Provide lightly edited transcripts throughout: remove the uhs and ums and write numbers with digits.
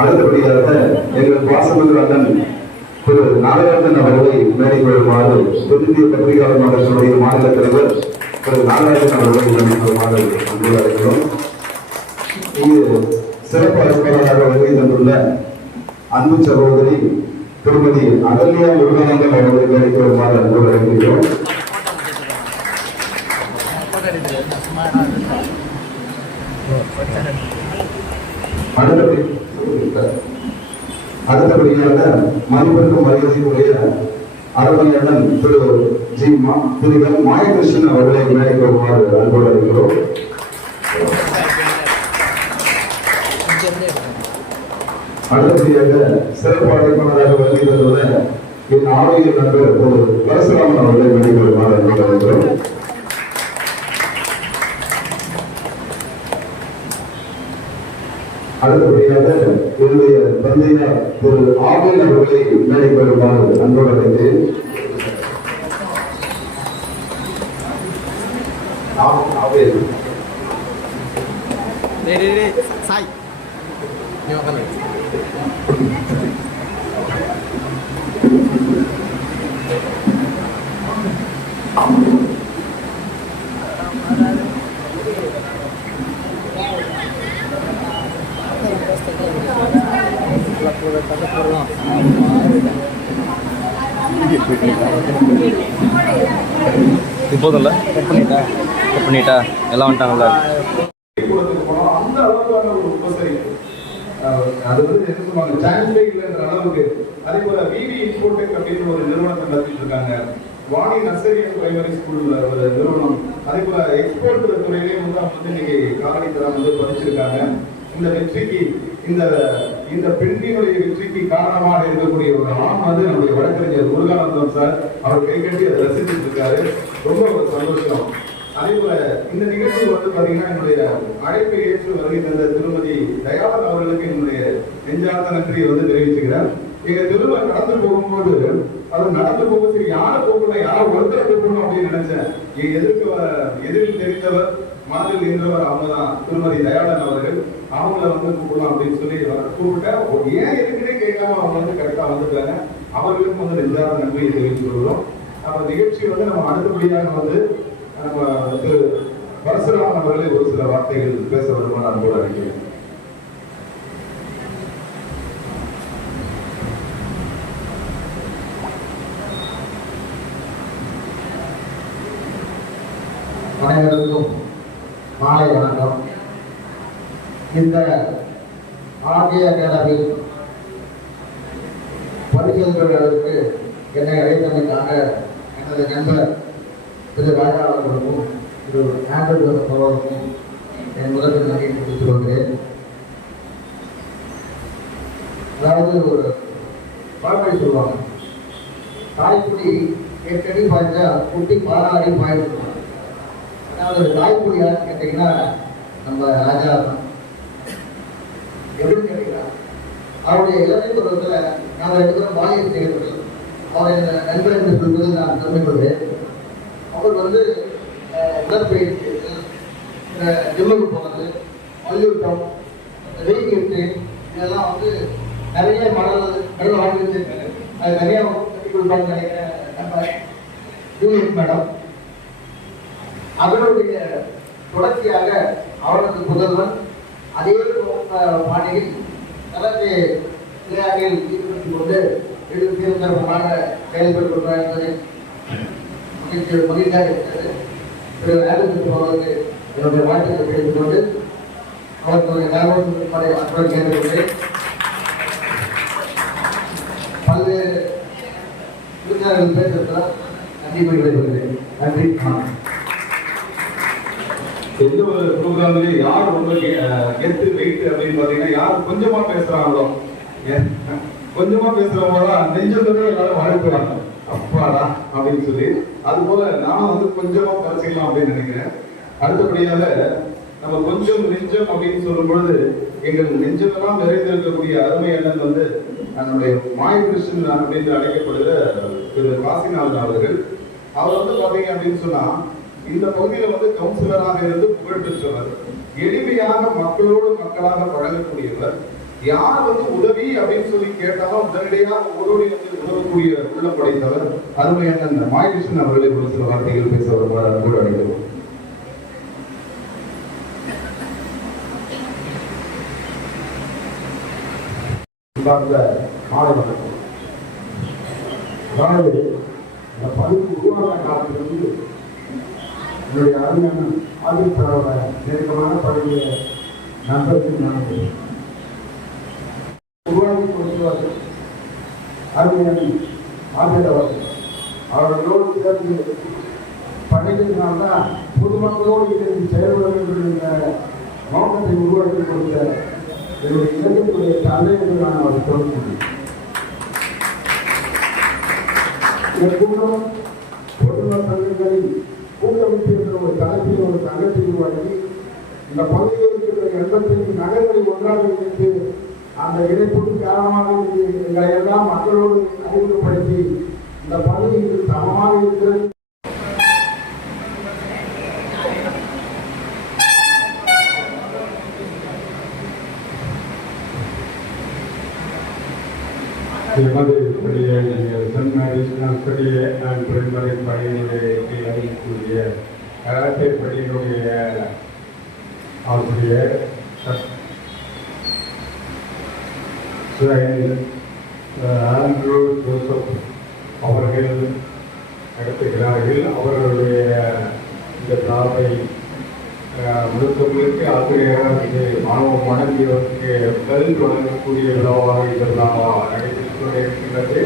அடுத்தபடியாக எங்கள் பாசமிகு அண்ணன் திரு நாகராஜன் அவர்களை மேடை கொள்ளுமாறு இந்திய பத்திரிகையாளர் மன்றத்தினுடைய மாநில தலைவர் திரு நாகராஜன் அவர்களை மேடை கொள்ளுமாறு அன்பு அழைக்கிறோம். இங்கு சிறப்பு அழைப்பாளராக வருகை தந்துள்ள அன்பு சகோதரி திருமதி அகல்யா முருகானந்தன் அவர்களை மேடை கொள்ளுமாறு அன்பு அழைக்கிறோம். அடுத்தபடியாக மதிப்பிற்கும் மரியாதைக்குரிய அரவணையாளன் திரு மாயகிருஷ்ணன் அவர்களை மேடை கொள்ளுமாறு அன்போடு அழைக்கிறோம். அடுத்தபடியாக சிறப்பு அழைப்பாளராக வருகை தந்துள்ள என் ஆரோக்கிய நண்பர் திரு பரசுராமன் அவர்களை மேடை கொள்ளுமாறு அன்போடு அழைக்கிறோம். அடுத்தபடியாக என்னுடைய தந்தையார் திரு ஆவின் அவர்களை மேடை கொள்ளுமாறு அன்போடு அழைத்தேன். இப்போதில்ல கட் பண்ணிட்டா எல்லாம் வந்துட்டாங்கல்ல. அந்த அளவுக்கான ஒரு உபசரிப்பு அது வந்து என்ன சொல்லுவாங்க, சான்ஸ்பேக்ன்ற அளவுக்கு. அதே போல விவி இன்ஃபோடெக் அப்படின்னு ஒரு நிறுவனத்தை நடத்திட்டு இருக்காங்க. வாணி நர்சரி அண்ட் பிரைமரி ஸ்கூல்ல ஒரு நிறுவனம். அதே போல எக்ஸ்போர்ட் துறையிலேயே வந்து அவங்க வந்து இன்னைக்கு காலனி தரம் வந்து பதிச்சிருக்காங்க. இந்த வெற்றிக்கு இந்த பெண்ணினுடைய வெற்றிக்கு காரணமாக இருக்கக்கூடிய ஒரு ஆண் வந்து நம்முடைய வழக்கறிஞர் முருகானந்தம் சார். அவர் கை கட்டி அதை ரசிச்சுட்டு இருக்காரு. ரொம்ப ஒரு சந்தோஷம். அதே போல இந்த நிகழ்ச்சி வந்து பாத்தீங்கன்னா என்னுடைய அழைப்பை ஏற்று வருகை தந்த திருமதி தயாளன் அவர்களுக்கு என்னுடைய நெஞ்சார்ந்த நன்றியை வந்து தெரிவிச்சுக்கிறேன். எங்க திரும்ப நடந்து போகும்போது அது நடந்து போகும்போது யாரை போகணும், யாரை ஒருத்தரை போகணும் அப்படின்னு நினைச்சேன். எதிரில் தெரிந்தவர் மனதில் நின்றவர் அவங்கதான் திருமதி தயாளன் அவர்கள். அவங்கள வந்து கூப்பிடலாம் அப்படின்னு சொல்லி கூப்பிட்டேன். ஏன் இருக்குன்னே கேட்காம அவங்க வந்து கரெக்டா வந்துட்டாங்க. அவர்களுக்கும் வந்து நெஞ்சார்ந்த நன்றியை தெரிவித்து கொள்கிறோம். நம்ம நிகழ்ச்சி வந்து நம்ம அடுத்தபடியாக வந்து நம்ம திரு பரசுராமன் அவர்களை ஒரு சில வார்த்தைகள் பேச வருமா நான் கூட அறிக்கிறேன். அனைவருக்கும் மாலை வணக்கம். இந்த ஆர்ஜே அகாடமி பரிசோதனையாளருக்கு என்னை அழைத்தமைக்காக எனது நண்பர் திரு ராஜா அவர்களுக்கும் திரு ஆண்டர் ஜோசப் அவர்களுக்கும் என் முதலில் நன்றியை தெரிவித்துக் கொள்கிறேன். அதாவது ஒரு பழமொழி சொல்லுவாங்க, தாய்க்குடி 8 அடி பாய்ச்சா குட்டி 16 அடி பாய்ச்சிருப்பாங்க. அதாவது தாய்க்குடி யாருன்னு கேட்டீங்கன்னா நம்ம ராஜா தான். எப்படின்னு கேட்டீங்கன்னா அவருடைய இளமை பருவத்தில் நாங்கள் 2 பேரும் பாலியல் செய்யப்பட்டது. அவர் என் நண்பர் என்று சொல்வது நான் பெருமைப்படுவேன். அவர் வந்து உடற்பயிற்சி, ஜிம்முக்கு போனது, மல்யுத்தம், வெயிட் லிஃப்டிங், இதெல்லாம் வந்து நிறைய மெடல் வாங்கி வச்சிருக்காரு. அது நிறைய கட்டி கொடுப்பாங்க நினைக்கிறேன் நம்ம ஜூனியர் மேடம். அவருடைய தொடர்ச்சியாக அவரது புதல்வன் அதே பாணியில் கலத்தை விளையாட்டில் ஈடுபட்டுக் கொண்டு தீர்மானமாக செயல்பட்டு கொண்டார் என்பதை மகிழ்ச்சியாக இருக்கிறது. திரு ஆண்டர் அவர்களுக்கு என்னுடைய வாழ்த்துக்களை தெரிவித்துக் கொண்டு அவர்களுடைய ஞாபகத்தை அன்புடன் கேட்டுக்கொண்டேன். பல்வேறு விருந்தினர்கள் பேசுவதால் நன்றி விடைபெறுகிறேன். நன்றி. எந்த ஒரு ப்ரோக்ராம்லயும் யார் ரொம்ப கெத்து வெயிட் அப்படின்னு பாத்தீங்கன்னா யார் கொஞ்சமா பேசுறாங்களோ, கொஞ்சமா பேசுறவங்க தான் நெஞ்சத்தோட எல்லாரும் வாழ்த்துறாங்க, அப்பாடா அப்படின்னு சொல்லி. அது போல நானும் வந்து கொஞ்சமா பரிசிக்கலாம் அப்படின்னு நினைக்கிறேன். அடுத்தபடியாக நம்ம கொஞ்சம் நெஞ்சம் அப்படின்னு சொல்லும் பொழுது எங்கள் நெஞ்சமெல்லாம் நிறைந்திருக்கக்கூடிய அருமை அண்ணன் வந்து நம்முடைய மாயகிருஷ்ணன் அப்படின்னு அழைக்கப்படுகிற திரு காசிநாதன் அவர்கள். அவர் வந்து பாத்தீங்க அப்படின்னு சொன்னா இந்த பகுதியில வந்து கவுன்சிலராக இருந்து புகழ் பெற்றவர், எளிமையாக மக்களோடு மக்களாக பழகக்கூடியவர். யார் வந்து உதவி அப்படின்னு சொல்லி கேட்டாலும் உடனடியாக ஓடோடி வந்து உதவக்கூடிய உள்ள படைத்தவர் அருமையான அந்த மாயகிருஷ்ணன் அவர்களை ஒரு சில வார்த்தைகள் பேச வருவார். அன்போடு அழைக்கிறோம். மாலை வணக்கம். அதாவது இந்த பதிவு உருவான காலத்திலிருந்து என்னுடைய அருமையான ஆதித்தரோட நெருக்கமான பழைய நண்பர்கள் நான் உருவாக்கி கொடுத்தவர்கள் அருமையான ஆதித்தவர்கள் அவர்களோடு சேர்ந்து பணிக்கிறதுனால்தான் பொதுமக்களோடு இணைந்து செயல்பட வேண்டும் என்ற நோக்கத்தை உருவாக்கி கொடுத்த என்னுடைய இலக்கியத்துடைய தந்தை என்று நான் அவர் சொல்ல முடியும். இந்த கூட்டம் பொதுமக்கள் சங்கங்களின் கூட்டமைப்பு என்ற ஒரு தலைப்பில் ஒரு சங்கத்தை உருவாக்கி இந்த பகுதியில் இருக்கிற 85 நகர்களை ஒன்றாக இணைத்து அந்த இணைப்புக்கு காரணமாக எங்களை எல்லாம் மக்களோடு அறிமுகப்படுத்தி இந்த பகுதியில் சமமாக இருக்கிறது. சென்ட் மேரிஸ் நர்சரியை நான் பிரைமரி பள்ளியினுடைய அறியக்கூடிய கராத்தே பள்ளியினுடைய ஆசிரியர் ஆண்ட்ரூ ஜோசப் அவர்கள் நடத்துகிறார்கள். அவர்களுடைய இந்த பிரார்த்தை முழுக்க ஆசிரியராக மாணவ மாணவியருக்கு முதல் வழங்கக்கூடிய விழாவாக இதெல்லாம் நடைபெற்று இருக்கின்றது.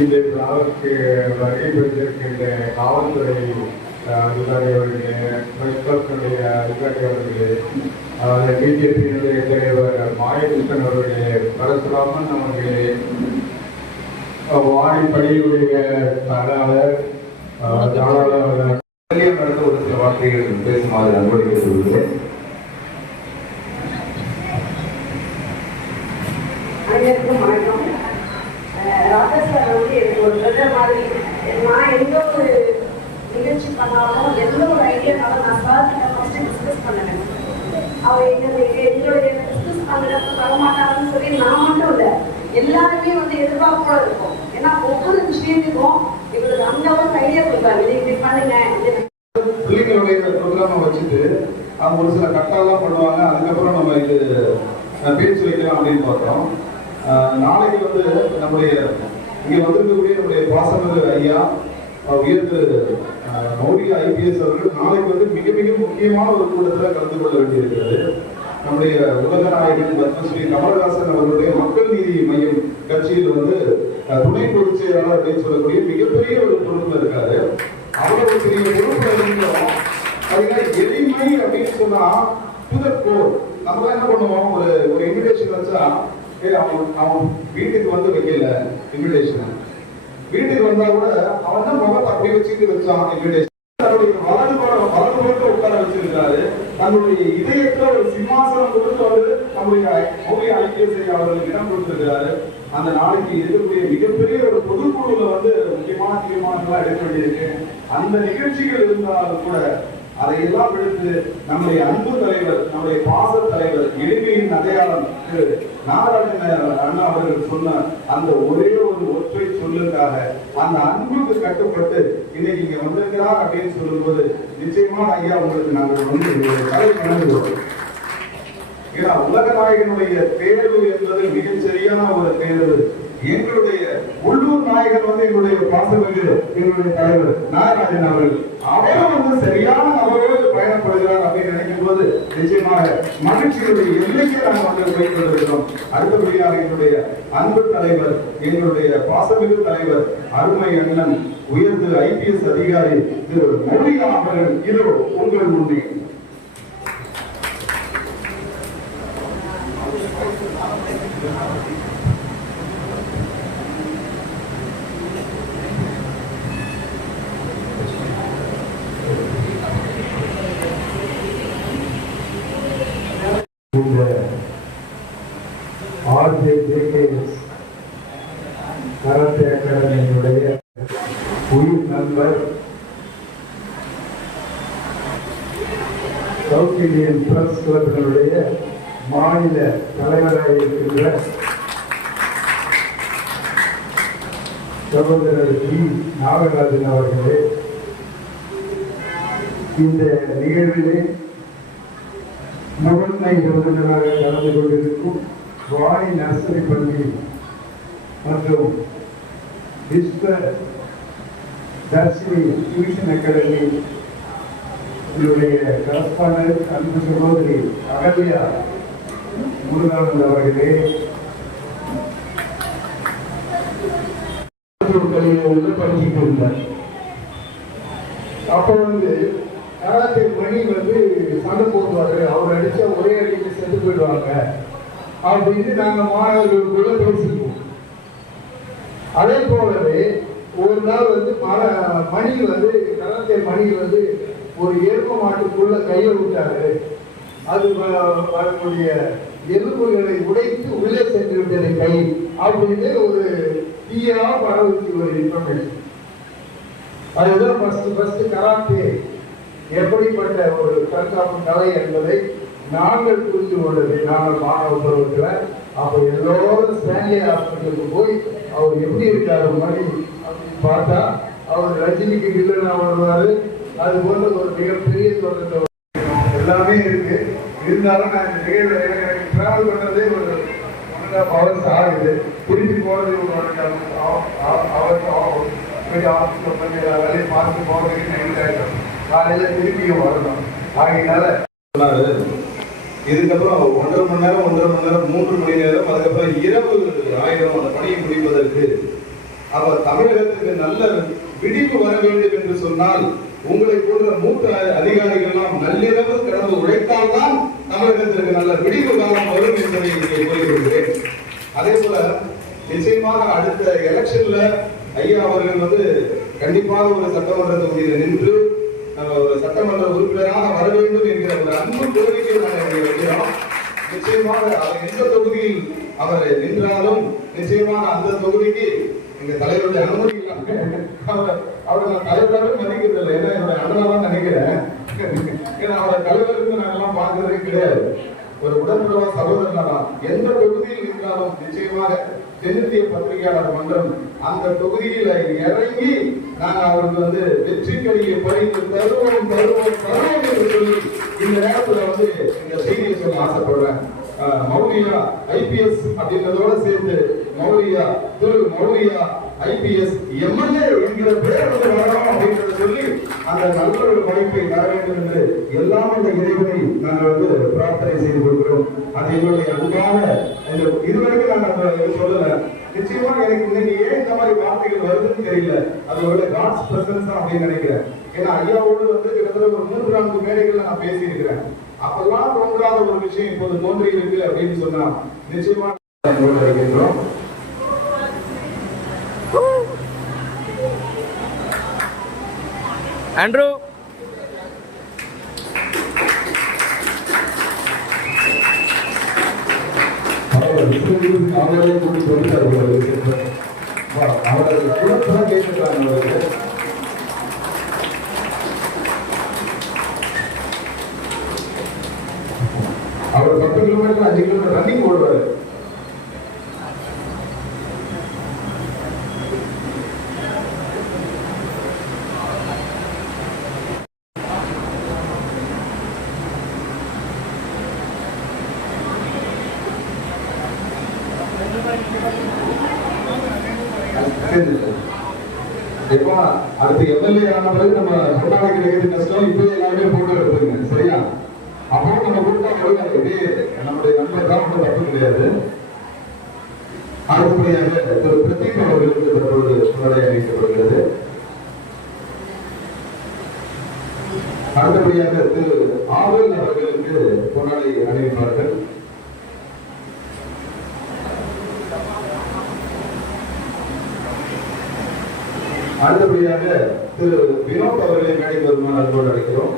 இந்த விழாவிற்கு வருகை பெற்றிருக்கின்ற காவல்துறை அதிகாரி அவர்களே, பிரஸ்களுடைய அதிகாரி அவர்களே, பிஜேபியினுடைய தலைவர் மாயகிருஷ்ணன் அவர்களே, பரசுராமன் அவர்களே, வாணிப்படியுடைய தாளாளர் நடந்த ஒரு சில வார்த்தைகள் பேசுமாறு அன்போடு கேட்டுள்ளேன். அனைவருக்கும் வணக்கம். ராஜா சார் வந்து எனக்கு ஒரு பிரதர் மாதிரி. நான் எந்த ஒரு நிகழ்ச்சி பண்ணாலும் எந்த ஒரு ஐடியானாலும் நான் சார் கிட்ட ஃபர்ஸ்ட் டிஸ்கஸ் பண்ணுவேன். அவர் எங்களுடைய டிஸ்கஸ் பண்ணுறதுக்கு வரமாட்டாங்கன்னு சொல்லி நான் மட்டும் இல்லை, எல்லாருமே வந்து எதிர்பார்ப்போட இருக்கும். ஏன்னா ஒவ்வொரு விஷயத்துக்கும் இவங்களுக்கு அந்த அளவுக்கு ஐடியா கொடுப்பாங்க. இது இப்படி பண்ணுங்க. பிள்ளைங்களுடைய ப்ரோக்ராமை வச்சுட்டு அவங்க ஒரு சில கட்டாலாம் பண்ணுவாங்க. அதுக்கப்புறம் நம்ம இது பேச்சு வைக்கலாம் அப்படின்னு பார்த்தோம். நாளைக்கு வந்து நம்முடைய இங்கே வந்திருக்கக்கூடிய நம்முடைய பாசமிகு ஐயா உயர்ந்து மௌரிய ஐபிஎஸ் அவர்கள் நாளைக்கு வந்து மிக மிக முக்கியமான ஒரு கூட்டத்தில் கலந்து கொள்ள வேண்டியிருக்கிறது. நம்முடைய உலகநாயகன் பத்மஸ்ரீ கமலஹாசன் அவர்களுடைய மக்கள் நீதி மையம் கட்சியில் வந்து துணை பொதுச் செயலாளர் அப்படின்னு சொல்லக்கூடிய மிகப்பெரிய ஒரு பொறுப்புல இருக்காரு. அவ்வளவு பெரிய பொறுப்புல இருக்கிறோம். அதுல எளிமை அப்படின்னு சொன்னா புதற்கோர் நம்ம என்ன பண்ணுவோம், ஒரு இன்விடேஷன் வச்சா அவன் வீட்டுக்கு வந்து வைக்கல இன்விடேஷன், வீட்டுக்கு வந்தா கூட அவன் தான் முகத்தை அப்படி வச்சுட்டு வச்சான் இன்விடேஷன். தன்னுடைய வலது உட்கார வச்சிருக்காரு. தன்னுடைய இதயத்துல ஒரு சிம்மாசனம் கொடுத்து அவரு நம்முடைய ஐபிஎஸ் அவர்களுக்கு இடம் கொடுத்திருக்கிறாரு. அந்த நாளைக்கு இருக்கக்கூடிய மிகப்பெரிய ஒரு பொதுக்குழுல வந்து முக்கியமான தீர்மானங்களா எடுக்க வேண்டியிருக்கு. அந்த நிகழ்ச்சிகள் இருந்தாலும் கூட அதையெல்லாம் விடுத்து நம்முடைய அன்பு தலைவர், நம்முடைய பாச தலைவர், எளிமையின் அடையாளம் நாகராஜன் அண்ணா அவர்கள் சொன்ன அந்த ஒரே ஒரு ஒற்றை சொல்லுக்காக அந்த அன்புக்கு கட்டுப்பட்டு இன்னைக்கு இங்க வந்திருக்கிறார் அப்படின்னு சொல்லும் போது நிச்சயமா ஐயா உங்களுக்கு நாங்கள் வந்து கலை கணக்குவோம். ஏன்னா உலகநாயகனுடைய தேர்வு என்பது மிகச் சரியான ஒரு தேர்வு. எங்களுடைய உள்ளூர் நாயகன் வந்து எங்களுடைய பாசமிகு எங்களுடைய தலைவர் நாகராஜன் அவர்கள், அவரும் வந்து சரியான நபரோடு பயணப்படுகிறார் அப்படின்னு நினைக்கும் போது நிச்சயமாக மகிழ்ச்சியுடைய எல்லைக்கே நாங்கள் வந்து போய் கொண்டிருக்கிறோம். அடுத்தபடியாக எங்களுடைய அன்பு தலைவர், எங்களுடைய பாசமிகு தலைவர், அருமை அண்ணன், உயர்ந்து ஐபிஎஸ் அதிகாரி திரு மௌலிகா அவர்கள் இதோ உங்கள் முன்னே. கராத்தே அகாடமியினுடைய உயிர் நண்பர், சவுத் இந்தியன் பிரஸ் கிளப்பினுடைய மாநில தலைவராக இருக்கின்ற சகோதரர் வி. நாகராஜன் அவர்களே, இந்த நிகழ்விலே முதன்மை விருந்தினராக கலந்து கொண்டிருக்கும் வாணி நர்சரி பள்ளி மற்றும் விஸ்வ தர்ஷினி டியூஷன் அகாடமி கரஸ்பாண்டன்ட் அன்பு சகோதரி அகல்யா முருகானந்த் அவர்களே, படிச்சுட்டு இருந்தார். அப்ப கராத்தே மணி சண்டை போடுவாரு, அவர் அடிச்சா ஒரே அடிக்கு செத்து போயிடுவாங்க அப்படின்னு நாங்க மாணவர்களுக்குள்ள பேசிக்குவோம். அதே போலவே ஒரு நாள் மணி கராத்தே மணி ஒரு எரும மாட்டுக்குள்ள கையை விட்டாரு. அது அதனுடைய எலும்புகளை உடைத்து உள்ளே சென்று விட்டது கை அப்படின்னு ஒரு தீயா பரவச்சு ஒரு இன்ஃபர்மேஷன். அதுதான் ஃபர்ஸ்ட் கராத்தே எப்படிப்பட்ட ஒரு தற்காப்பு கலை என்பதை நாங்கள் புரிந்து கொண்டது. நாங்கள் மாணவ பருவத்தில் அப்ப எல்லோரும் ஸ்டான்லி ஹாஸ்பிட்டலுக்கு போய் அவர் எப்படி இருக்காரு மாதிரி அப்படின்னு பார்த்தா அவர் ரஜினிக்கு வில்லனா வருவாரு. அது போன்ற ஒரு மிகப்பெரிய தோற்றத்தை எல்லாமே இருக்கு. இருந்தாலும் நான் இந்த நிகழ்வு எனக்கு டிராவல் பண்றதே ஒரு 1.5 hours ஆகுது. திருப்பி போறது ஒரு 1.5 hours ஆகும். ஆஃபீஸ்ல பண்ணி வேலையை பார்த்து போறதுக்கு நைட் ஆகிடும். காலையில திருப்பியும் வரணும். ஆகையினால இதுக்கப்புறம் 1.5 மணி நேரம் 3 மணி நேரம், அதுக்கப்புறம் இரவு ஆயிரம் அந்த பணியை முடிப்பதற்கு. அப்ப தமிழகத்துக்கு நல்ல விடிவு வர வேண்டும் என்று சொன்னால் உங்களை போன்ற மூத்த அதிகாரிகள் நள்ளிரவு கடந்து உழைத்தால்தான் தமிழகத்திற்கு நல்ல விடிவு காலம் வரும் என்பதை இங்கே கூறியிருக்கிறேன். அதே போல நிச்சயமாக அடுத்த எலெக்ஷன்ல ஐயா அவர்கள் கண்டிப்பாக ஒரு சட்டமன்ற தொகுதியில் நின்று ஒரு சட்டமன்ற உறுப்பினராக வர வேண்டும் என்கிற ஒரு அன்பு கோரிக்கையை நாங்கள் வைக்கிறோம். நிச்சயமாக அவர் எந்த தொகுதியில் அவர் நின்றாலும் நிச்சயமாக அந்த தொகுதிக்கு எங்க தலைவருடைய அனுமதி அவரை நான் தலைவராகவே மதிக்கிறது இல்லை. ஏன்னா என்னுடைய அண்ணனாதான் நினைக்கிறேன். ஏன்னா அவரை தலைவருக்கு நாங்கெல்லாம் பார்க்கறதே கிடையாது. ஒரு உடன்பிறவா சகோதரனா தான் எந்த தொகுதியில் இருந்தாலும் நிச்சயமாக தென்னிந்திய பத்திரிகையாளர் மன்றம் அந்த தொகுதியில இறங்கி நாங்கள் அவருக்கு வெற்றி கடியை பறித்து தருவோம் என்று சொல்லி இந்த நேரத்துல இந்த செய்தியை சொல்ல ஆசைப்படுறேன். மௌலியா IPS அப்படின்றதோட சேர்ந்து திரு மௌலியா IPS MLA என்கிற பெயர் வரணும் அப்படின்றத சொல்லி அந்த நல்ல ஒரு வாய்ப்பை தர வேண்டும் என்று எல்லாம் அந்த இறைவனை நாங்கள் பிரார்த்தனை செய்து கொள்கிறோம். அது எங்களுடைய அன்பான இதுவரைக்கும் நாங்கள் சொல்லல. நிச்சயமாக எனக்கு இன்னைக்கு ஏன் இந்த மாதிரி வார்த்தைகள் வருதுன்னு தெரியல. அது ஒரு காட்ஸ் பிரசன்ஸ் தான் அப்படின்னு நினைக்கிறேன். ஏன்னா ஐயாவோடு கிட்டத்தட்ட ஒரு 3-4 மேடைகள்ல நான் பேசியிருக்கிறேன். அப்பெல்லாம் தோன்றாத ஒரு விஷயம் இப்போது தோன்றி இருக்கு அப்படின்னு சொன்னா நிச்சயமா வைக்கின்றோம். ஆண்ட்ரூ அவர்களே கூட்டிட்டு வந்து அவர்கள் குழப்பம் கேட்டுக்கிறாங்க. அவர் 10 கிலோமீட்டர் 5 கிலோமீட்டர் ரன்னிங் ஓடுவாரு. இப்போ அடுத்து MLA ஆன பிறகு நம்ம கொண்டாட கிடைக்கிறது கஷ்டம். இப்போ எல்லாருமே போட்டோ எடுத்துங்க, சரியா? அப்போ நம்ம கூட்டா நம்முடைய நண்பர் தான் தப்பு கிடையாது. அடுத்தபடியாக திரு பிரதீப் அவர்களுக்கு தற்போது கொண்டாட அறிவிக்கப்படுகிறது. அடுத்தபடியாக திரு ஆவல் அவர்களுக்கு கொண்டாடி அறிவிப்பார்கள். அடுத்தபடியாக திரு வினோத் அவர்களை மேடைக்கு வருமாறு அன்போடு அழைக்கிறோம்.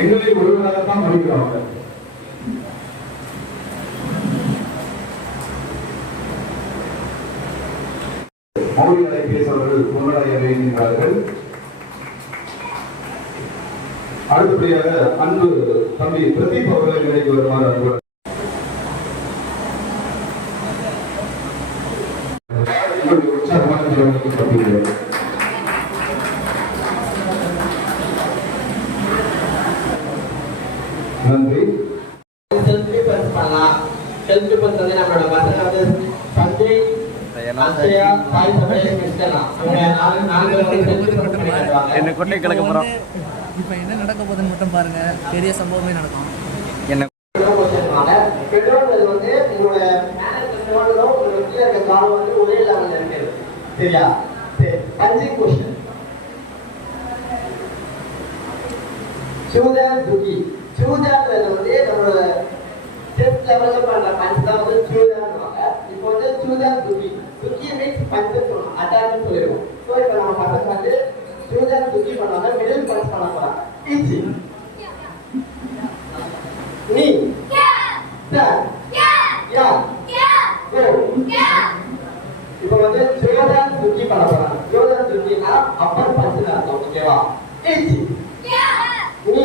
எங்களை ஒருவராகத்தான் மதிக்கிறாங்க. மௌலி ஐபிஎஸ் அவர்கள் முன்னடைய வைக்கின்றார்கள். அடுத்தபடியாக அன்பு தம்பி பிரதீப் அவர்களை நிலைக்கு வருமாறு அன்பு உற்சாகமான நிறுவனத்தில் நன்றி. செல்ஃப் டிஃபென்ஸ் பண்ணலாம். செல்ஃப் டிஃபென்ஸ் வந்து நம்மளோட பசங்க வந்து சஞ்சய், அக்ஷயா, சாய் சபேஷ், கிருஷ்ணா இவங்க நாலு பேர் வந்து செல்ஃப் டிஃபென்ஸ் பண்ணி காட்டுவாங்க. என்ன கொட்டை கலக்க போகிறோம். இப்போ என்ன நடக்க போகுதுன்னு மட்டும் பாருங்க, பெரிய சம்பவமே நடக்கும். என்ன பெட்ரோல் வந்து உங்களோட மேனேஜ்மெண்ட்டோட ஒரு கீழே இருக்க காலம் வந்து ஒரே லெவல்ல இருக்கு. சரியா? சரி, பஞ்சிங் கொஸ்டின். சூதான் துகி. சூதான்றது வந்து நம்மளோட செஸ்ட் லெவல்ல பண்ற பஞ்ச் தான் வந்து சூதான்வாங்க. இப்போ வந்து சூதான் துகி. துகி மீன்ஸ் பஞ்ச் சொல்லணும், அட்டாக்னு சொல்லிடுவோம். ஸோ இப்போ நம்ம பசங்க வந்து சூதான் துகி பண்ணுவாங்க, மிடில் பஞ்ச் பண்ண போறாங்க. ஈச்சி நீ இப்போ வந்து ஜோர்தான் துக்கி பண்ண போறாங்க. ஜோர்தான் துக்கினா அப்பர் பஞ்ச் அர்த்தம். ஓகேவா? ஈச்சி நீ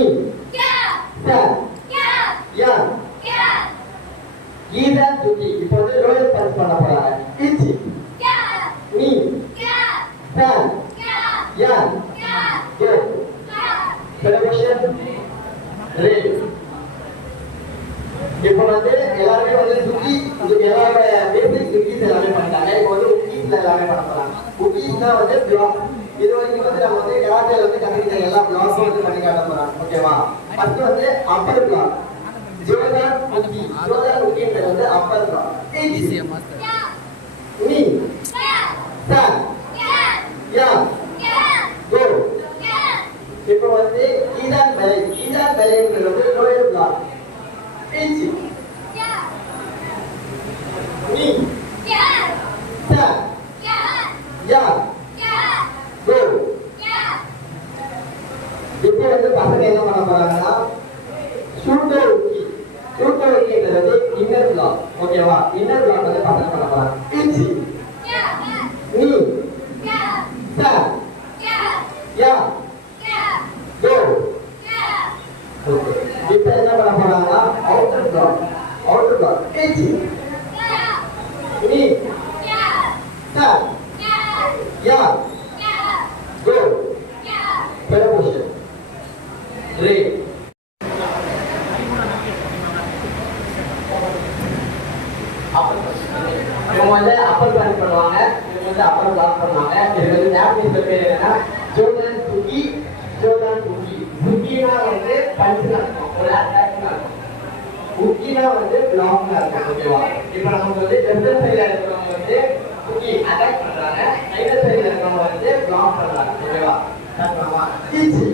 கீதான் துக்கி. இப்போ வந்து லோயர் பஞ்ச் பண்ண போறாங்க. ஈச்சி நீ இப்போ வந்து எல்லாருமே வந்து சுக்கி எல்லாரோட பேசிக் சுக்கீஸ் எல்லாமே பண்ணிட்டாங்க. இப்போ வந்து உக்கீஸ்ல எல்லாமே பண்ண போறாங்க. உக்கீஸ் தான் வந்து பிளாக். இது வரைக்கும் வந்து நம்ம வந்து கராத்தேல வந்து கத்துக்கிட்ட எல்லா பிளாக்ஸும் வந்து பண்ணி காட்ட போறாங்க. ஓகேவா? ஃபர்ஸ்ட் வந்து அப்பர் பிளாக். ஜோர்தான் உக்கி. ஜோர்தான் உக்கின்றது வந்து அப்பர் பிளாக். ஈஸியா மாஸ்டர். நீ சார் கோ. இப்போ வந்து ஈதான் பலை. ஈதான் பலைன்றது வந்து லோயர் பிளாக். ஈச்சி நீ சார் கோ. இப்போ வந்து பசங்க என்ன பண்ண போறாங்கன்னா ஷூட்டோ உக்கி. ஷூட்டோ உக்கின்றது வந்து இன்னர் பிளாக். ஓகேவா? இன்னர் பிளாக் வந்து பசங்க பண்ண போறாங்க. ஈச்சி நீ சார் கோ. இப்போ என்ன பண்ண போறாங்கன்னா அவுட்டர் பிளாக். Outer block. ஈச்சி நீ சார் கோ. பெரபோஷன் ரே. இவங்க வந்து அப்பர் பிளாக் பண்ணுவாங்க. இவங்க வந்து அப்பர் பிளாக் பண்ணுவாங்க. இது வந்து ஜாப்பனீஸ்ல பேர் என்னன்னா ஜோர்தான் துக்கி. ஜோர்தான் துக்கி. துக்கினா வந்து பஞ்ச் அர்த்தம், ஒரு அட்டாக் அர்த்தம். உக்கினா வந்து பிளாக் அர்த்தம். ஓகேவா? இப்போ நமக்கு வந்து லெஃப்ட் சைடுல இருக்கிறவங்க வந்து துக்கி அட்டாக் பண்றாங்க, ரைட் சைடுல இருக்கிறவங்க வந்து பிளாக் பண்றாங்க. ஓகேவா? பார்க்கலாமா? ஈச்சி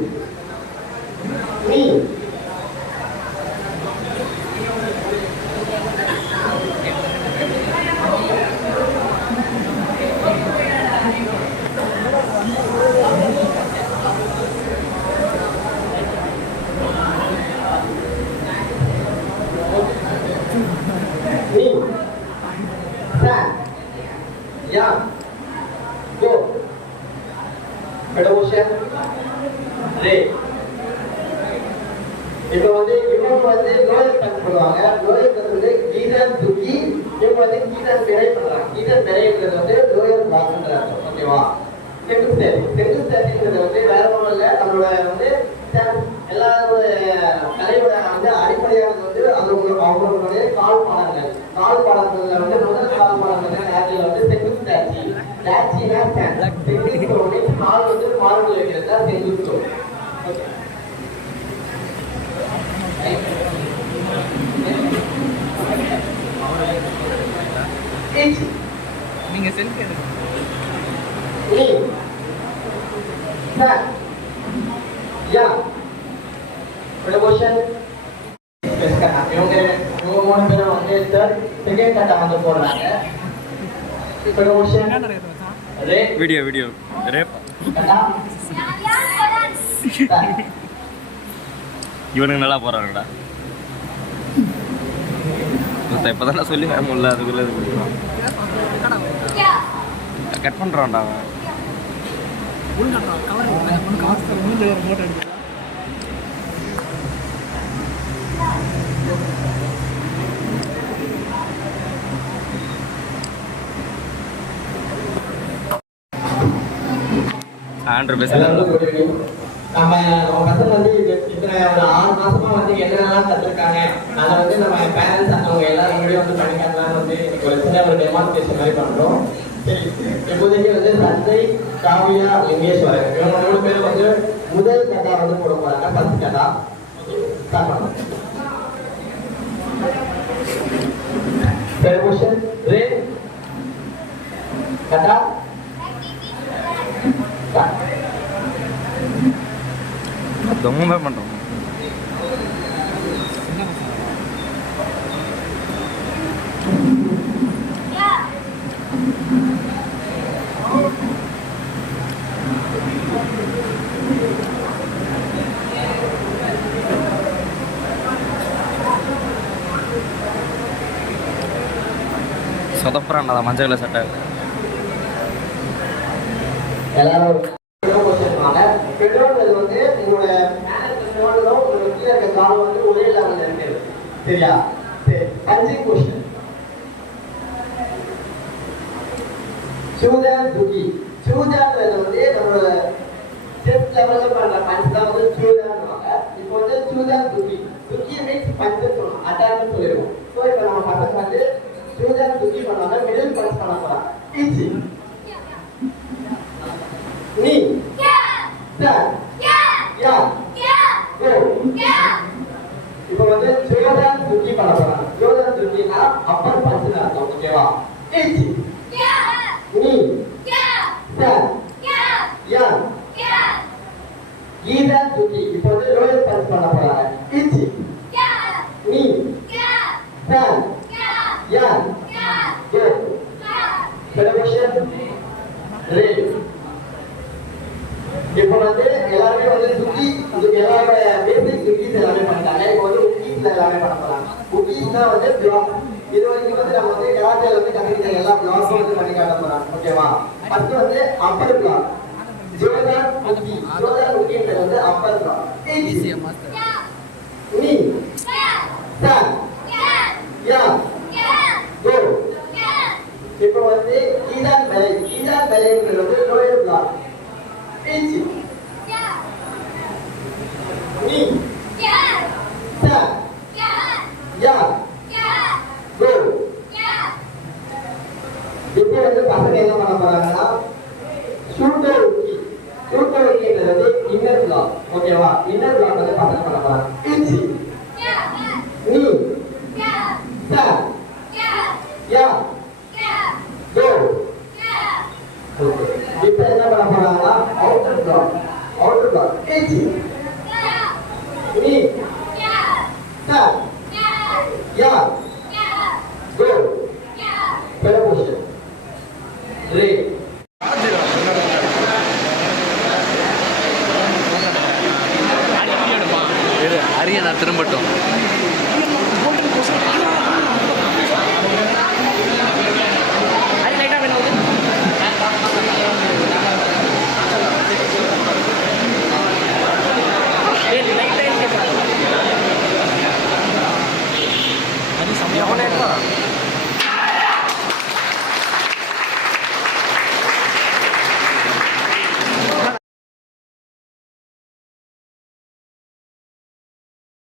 நீ go. Pedotion Ray. இப்போ வந்து இவங்க வந்து லோயர் பஞ்ச் பண்ணுவாங்க. லோயர் பஞ்ச் வந்து கீதான் துக்கி. இவங்க வந்து கீதான் பெரை பண்றாங்க. கீதான் பெரைன்றது வந்து லோயர் பிளாக்ன்றாங்க. ஓகேவா? Centre state. சென்டர் ஸ்டேட்ன்றது வந்து வேற ஒன்றும் இல்லை, நம்மளோட வந்து எல்லாரோட கலையோட வந்து அடிப்படையானது வந்து அவங்களுடைய கால் பாடங்கள். கால் பாடங்கள்ல வந்து முதல் கால் பாடங்கள் நேரத்தில் வந்து சென்டர் ஸ்டாட்சி. ஸ்டாட்சினா சென்டர் கால் வந்து மாறுதல் வைக்கிறது தான் சென்டர் ஸ்டோன். நீங்க செல்ஃபி எடுங்க. ப்ரமோஷன் இவங்க மூணு பேரும் வந்து செகண்ட் கட்டா வந்து போடுறாங்க. ப்ரமோஷன் வீடியோ வீடியோ ரேப் இவனுக்கு நல்லா போறாங்கடா. இப்பதான் சொல்லி முடியல அதுக்குள்ள கட் பண்ணுறான்டா அவன். ஃபோட்டோ எடுத்து ஆண்ட்ரு பேச எல்லாருக்கும் good evening. நம்ம பசங்க வந்து இத்தனை ஒரு 6 மாசமா வந்து என்னென்னலாம் கற்றுருக்காங்க அதை வந்து நம்ம பேரண்ட்ஸ் அவங்க எல்லாரும் முன்னாடி வந்து பண்ணி காட்டலாம்னு வந்து இன்னைக்கு ஒரு சின்ன ஒரு டெமான்ஸ்ட்ரேஷன் மாதிரி பண்ணுறோம். சரி, இப்போதைக்கு வந்து சஞ்சய், காவியா, லிங்கேஸ்வரன் இவங்க 3 பேர் வந்து முதல் கதா வந்து போட போறாங்க. ஃபர்ஸ்ட் கதா ஸ்டார்ட் பண்ணுவோம். கொஸ்டின் ரே கதா ரொம்பவே பண்ணுறோம். சொதப்புறான்டா மஞ்சள் கலர் சட்டை. எல்லாரும் பெட்ரோல் வந்து உங்களோட உங்களோட கீழே இருக்க காலம் வந்து ஒரே லெவல்ல இருக்கு. சரியா? சரி, 5 क्वेश्चन. சூதான் துகி சூதான்றது வந்து நம்மளோட ஸ்டெப் லெவல்ல பண்ற பஞ்ச் தான் வந்து சூதான்வாங்க. இப்போ வந்து சூதான் துகி துகி மீன்ஸ் பஞ்ச் சொல்லணும், அட்டாக் சொல்லிடுவோம். ஸோ இப்போ நம்ம பசங்க வந்து சூதான் துகி பண்ணாம மிடில் பஞ்ச் பண்ண போறாங்க. ஈஸி. நீ Dad. Yeah. Go. இப்போ வந்து ஜோர்தான் துக்கி பண்ண போறாங்க. ஜோர்தான் துக்கினா அப்பர் பஞ்சுன்னு அர்த்தம். ஓகேவா? ஈச்சி. நீ. Dad. Yeah. ஈதான் துக்கி. இப்போ வந்து லோயர் பஞ்ச் பண்ண போறாங்க. ஈச்சி. நீ. Dad. Yeah. Go. Celebration. Re. இப்போ வந்து எல்லாருமே வந்து சுத்தி இதுக்கு எல்லாரோட பேசிக் குக்கீஸ் எல்லாமே பண்ணிட்டாங்க. இப்போ வந்து குக்கீஸ்ல எல்லாமே பண்ண போறாங்க. குக்கீஸ் தான் வந்து பிளாக். இது வரைக்கும் வந்து நம்ம வந்து கராத்தேல வந்து கத்துக்கிட்ட எல்லா பிளாக்ஸும் வந்து பண்ணி காட்ட போறாங்க. ஓகேவா? ஃபர்ஸ்ட் வந்து அப்பர் பிளாக். ஜோர்தான் குக்கி. ஜோர்தான் குக்கின்றது வந்து அப்பர் பிளாக். Easy master. நீ. சார். யா. கோ. இப்போ வந்து ஈதான் பலை. ஈதான் பலைன்றது வந்து lower block. Easy. Me. Sir. Yeah. Go. இப்போ வந்து பசங்க என்ன பண்ண போறாங்கன்னா ஷூட்டர் உக்கி. ஷூட்டர் உக்கின்றது இன்னர் பிளாக். ஓகேவா? இன்னர் பிளாக் வந்து பசங்க பண்ண போறாங்க. Easy. Me. Sir. Yeah. Go. இப்போ என்ன பண்ண போறாங்கன்னா outer block. Outer block. Easy. நீ. சார். யா. கோ. செலிப்ரேஷன். ரே. அரிய நான் திரும்பட்டும்.